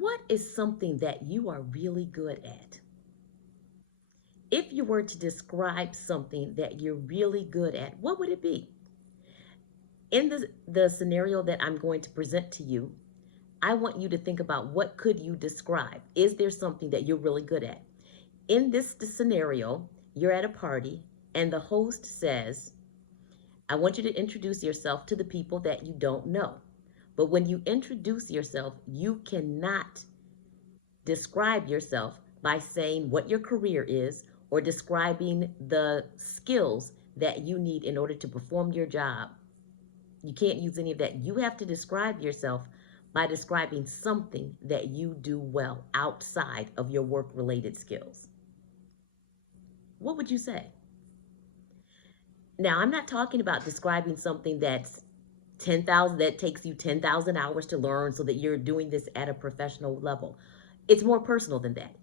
What is something that you are really good at? If you were to describe something that you're really good at, what would it be? In the scenario that I'm going to present to you, I want you to think about what could you describe? Is there something that you're really good at? In this scenario, you're at a party and the host says, I want you to introduce yourself to the people that you don't know. But when you introduce yourself, you cannot describe yourself by saying what your career is or describing the skills that you need in order to perform your job. You can't use any of that. You have to describe yourself by describing something that you do well outside of your work related skills. What would you say? Now, I'm not talking about describing something that's 10,000 that takes you 10,000 hours to learn so that you're doing this at a professional level. It's more personal than that.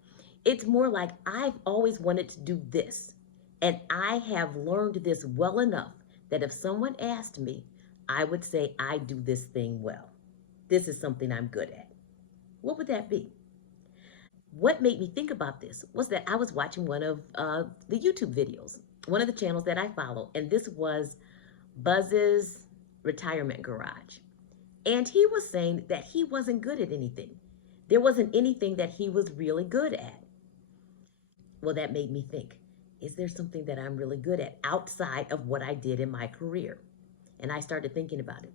It's more like I've always wanted to do this, and I have learned this well enough that if someone asked me, I would say I do this thing well. This is something I'm good at. What would that be? What made me think about this was that I was watching one of the YouTube videos, one of the channels that I follow, and this was Buzz's Retirement Garage. And he was saying that he wasn't good at anything. There wasn't anything that he was really good at. Well, that made me think, is there something that I'm really good at outside of what I did in my career? And I started thinking about it.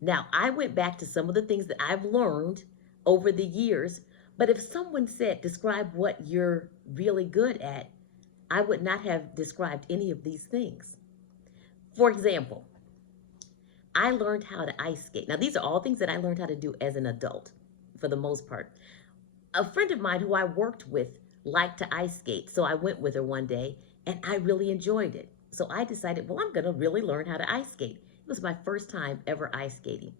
Now, I went back to some of the things that I've learned over the years, but if someone said, describe what you're really good at, I would not have described any of these things. For example, I learned how to ice skate. Now, these are all things that I learned how to do as an adult, for the most part. A friend of mine who I worked with liked to ice skate, so I went with her one day, and I really enjoyed it. So I decided, well, I'm going to really learn how to ice skate. It was my first time ever ice skating,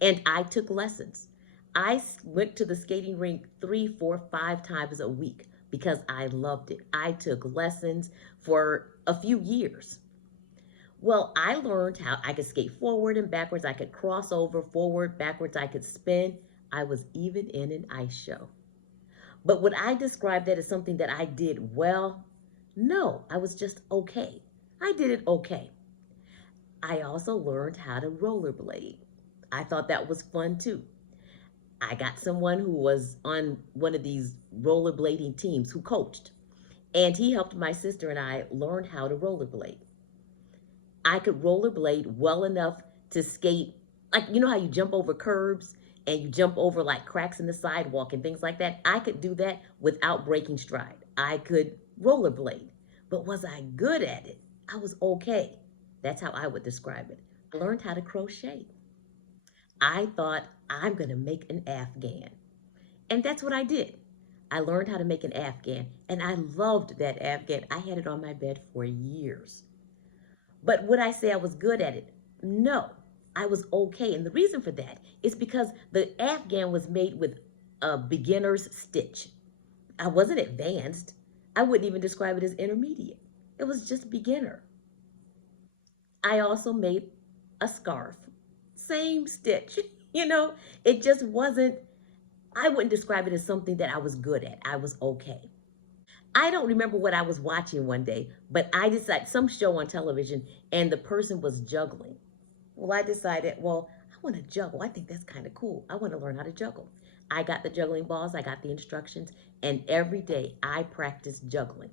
and I took lessons. I went to the skating rink 3, 4, 5 times a week because I loved it. I took lessons for a few years. Well, I learned how I could skate forward and backwards. I could cross over, forward, backwards. I could spin. I was even in an ice show. But would I describe that as something that I did well? No, I was just okay. I did it okay. I also learned how to rollerblade. I thought that was fun too. I got someone who was on one of these rollerblading teams who coached, and he helped my sister and I learn how to rollerblade. I could rollerblade well enough to skate, like, you know how you jump over curbs and you jump over like cracks in the sidewalk and things like that? I could do that without breaking stride. I could rollerblade. But was I good at it? I was okay. That's how I would describe it. I learned how to crochet. I thought, I'm going to make an Afghan. And that's what I did. I learned how to make an Afghan, and I loved that Afghan. I had it on my bed for years. But would I say I was good at it? No, I was okay. And the reason for that is because the Afghan was made with a beginner's stitch. I wasn't advanced. I wouldn't even describe it as intermediate. It was just beginner. I also made a scarf. Same stitch. You know, it just wasn't, I wouldn't describe it as something that I was good at. I was okay. I don't remember what I was watching one day, but I decided some show on television and the person was juggling. Well, I decided, well, I want to juggle. I think that's kind of cool. I want to learn how to juggle. I got the juggling balls, I got the instructions, and every day I practiced juggling.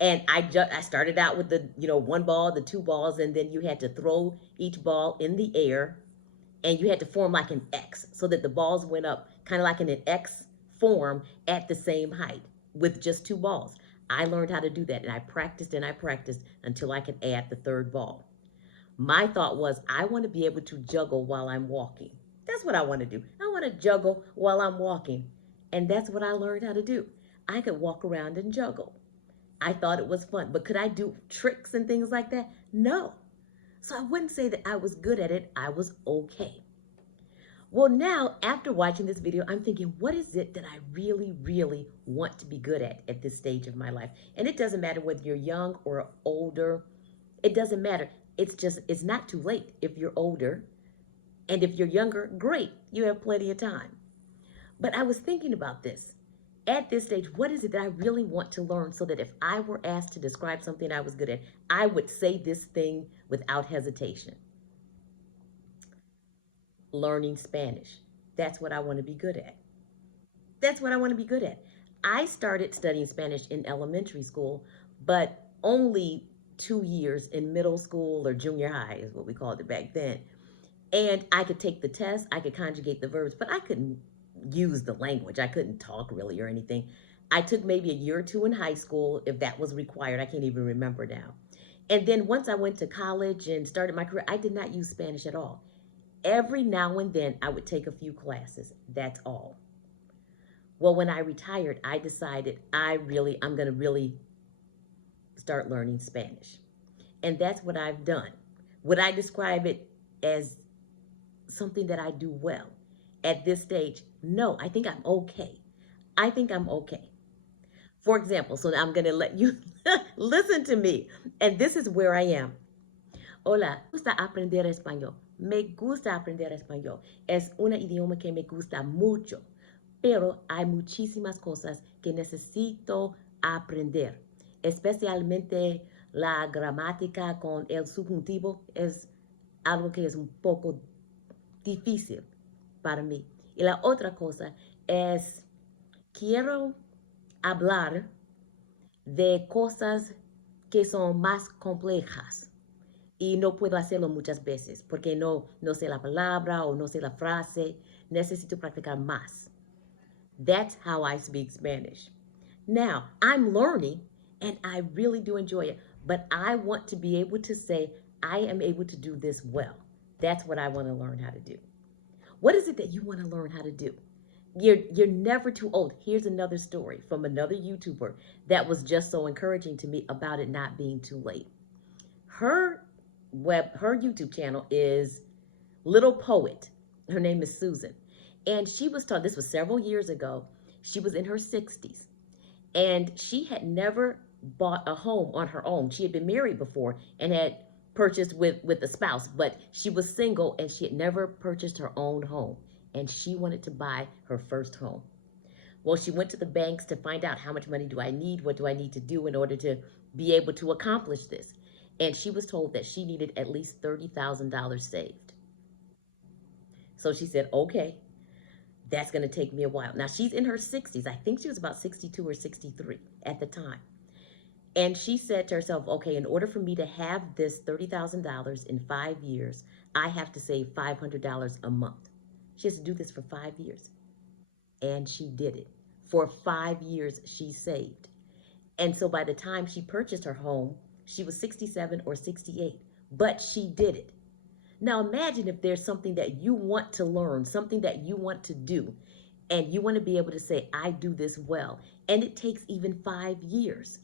And I started out with the, one ball, the two balls, and then you had to throw each ball in the air, and you had to form like an X so that the balls went up kind of like in an X form at the same height with just two balls. I learned how to do that, and I practiced until I could add the third ball. My thought was, I want to be able to juggle while I'm walking. That's what I want to do. I want to juggle while I'm walking. And that's what I learned how to do. I could walk around and juggle. I thought it was fun, but could I do tricks and things like that? No. So I wouldn't say that I was good at it. I was okay. Well, now, after watching this video, I'm thinking, what is it that I really, really want to be good at this stage of my life? And it doesn't matter whether you're young or older. It doesn't matter. It's not too late if you're older. And if you're younger, great. You have plenty of time. But I was thinking about this. At this stage, what is it that I really want to learn so that if I were asked to describe something I was good at, I would say this thing without hesitation? Learning Spanish. That's what I want to be good at. That's what I want to be good at. I started studying Spanish in elementary school, but only 2 years in middle school or junior high is what we called it back then. And I could take the test, I could conjugate the verbs, but I couldn't use the language. I couldn't talk really or anything. I took maybe a year or two in high school if that was required. I can't even remember now. And then once I went to college and started my career, I did not use Spanish at all. Every now and then I would take a few classes. That's all. Well, when I retired, I decided I'm going to really start learning Spanish. And that's what I've done. Would I describe it as something that I do well at this stage? No, I think I'm okay. I think I'm okay. For example, so I'm going to let you listen to me. And this is where I am. Hola, me gusta aprender español. Me gusta aprender español. Es un idioma que me gusta mucho. Pero hay muchísimas cosas que necesito aprender. Especialmente la gramática con el subjuntivo es algo que es un poco difícil para mí. Y la otra cosa es, quiero hablar de cosas que son más complejas y no puedo hacerlo muchas veces porque no sé la palabra o no sé la frase. Necesito practicar más. That's how I speak Spanish. Now, I'm learning and I really do enjoy it, but I want to be able to say I am able to do this well. That's what I want to learn how to do. What is it that you want to learn how to do? You're never too old. Here's another story from another YouTuber that was just so encouraging to me about it not being too late. Her YouTube channel is Little Poet. Her name is Susan. And she was taught, this was several years ago, she was in her 60s. And she had never bought a home on her own. She had been married before and had purchased with a spouse, but she was single and she had never purchased her own home. And she wanted to buy her first home. Well, she went to the banks to find out how much money do I need, what do I need to do in order to be able to accomplish this. And she was told that she needed at least $30,000 saved. So she said, okay, that's going to take me a while. Now, she's in her 60s. I think she was about 62 or 63 at the time. And she said to herself, okay, in order for me to have this $30,000 in 5 years, I have to save $500 a month. She has to do this for 5 years. And she did it. For 5 years, she saved. And so by the time she purchased her home, she was 67 or 68. But she did it. Now imagine if there's something that you want to learn, something that you want to do, and you want to be able to say, I do this well. And it takes even 5 years.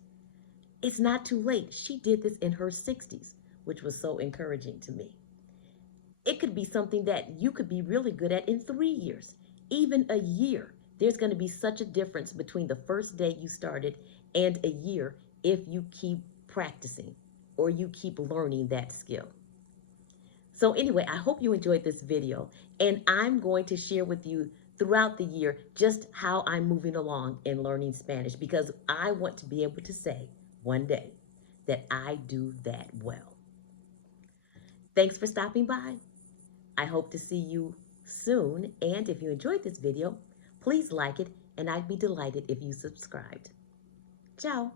It's not too late. She did this in her 60s, which was so encouraging to me. It could be something that you could be really good at in 3 years, even a year. There's going to be such a difference between the first day you started and a year if you keep practicing or you keep learning that skill. So anyway, I hope you enjoyed this video, and I'm going to share with you throughout the year just how I'm moving along in learning Spanish, because I want to be able to say one day that I do that well. Thanks for stopping by. I hope to see you soon, and if you enjoyed this video, please like it, and I'd be delighted if you subscribed. Ciao.